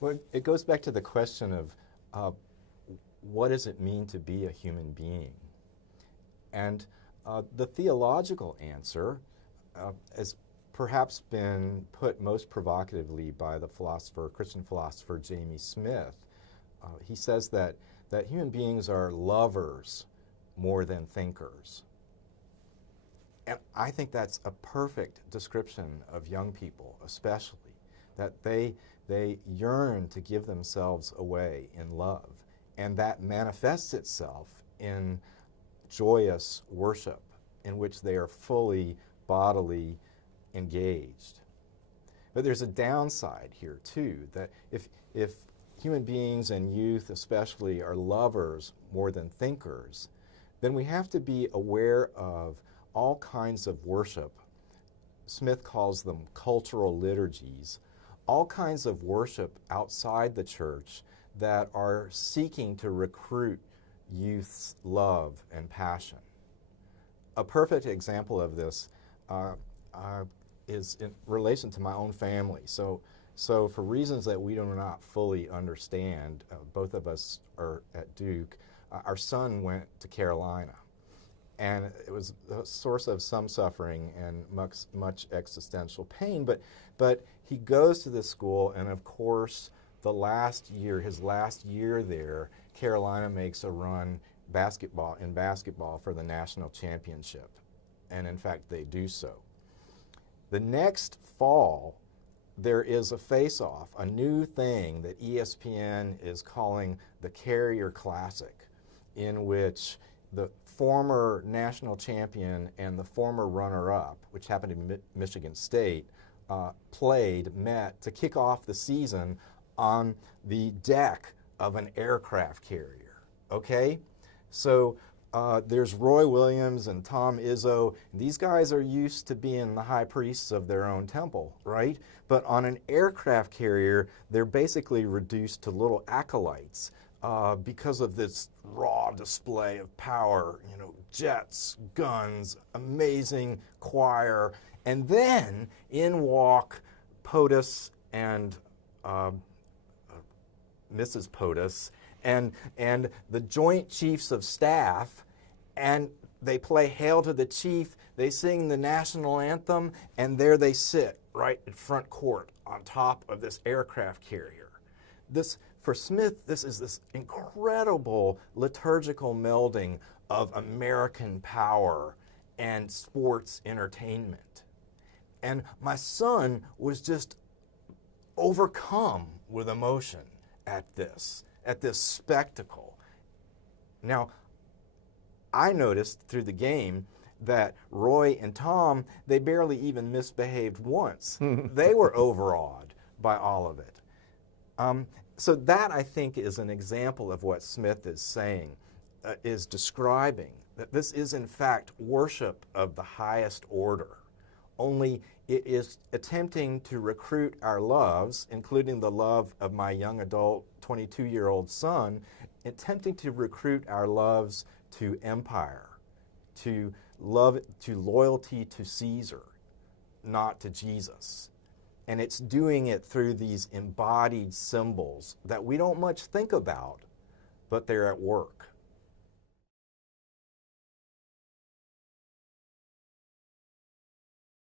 Well, it goes back to the question of what does it mean to be a human being? And the theological answer has perhaps been put most provocatively by the Christian philosopher Jamie Smith. He says that human beings are lovers more than thinkers. And I think that's a perfect description of young people, especially, that they yearn to give themselves away in love. And that manifests itself in joyous worship in which they are fully bodily engaged. But there's a downside here too, that if human beings and youth especially are lovers more than thinkers, then we have to be aware of all kinds of worship. Smith calls them cultural liturgies, all kinds of worship outside the church that are seeking to recruit youth's love and passion. A perfect example of this is in relation to my own family. So for reasons that we do not fully understand, both of us are at Duke, our son went to Carolina. And it was a source of some suffering and much existential pain. But he goes to this school, and of course, his last year there, Carolina makes a run in basketball for the national championship. And in fact, they do so. The next fall, there is a face-off, a new thing that ESPN is calling the Carrier Classic, in which the former national champion and the former runner-up, which happened to be Michigan State, met to kick off the season on the deck of an aircraft carrier, okay? So there's Roy Williams and Tom Izzo. These guys are used to being the high priests of their own temple, right? But on an aircraft carrier, they're basically reduced to little acolytes because of this raw display of power, jets, guns, amazing choir. And then in walk POTUS and Mrs. POTUS and the Joint Chiefs of Staff, and they play Hail to the Chief, they sing the national anthem, and there they sit right in front court on top of this aircraft carrier. For Smith, this is this incredible liturgical melding of American power and sports entertainment. And my son was just overcome with emotion at this spectacle. Now, I noticed through the game that Roy and Tom, they barely even misbehaved once. They were overawed by all of it. So that, I think, is an example of what Smith is saying, is describing, that this is in fact worship of the highest order, only it is attempting to recruit our loves, including the love of my young adult 22-year-old son, attempting to recruit our loves to empire, to loyalty to Caesar, not to Jesus. And it's doing it through these embodied symbols that we don't much think about, but they're at work.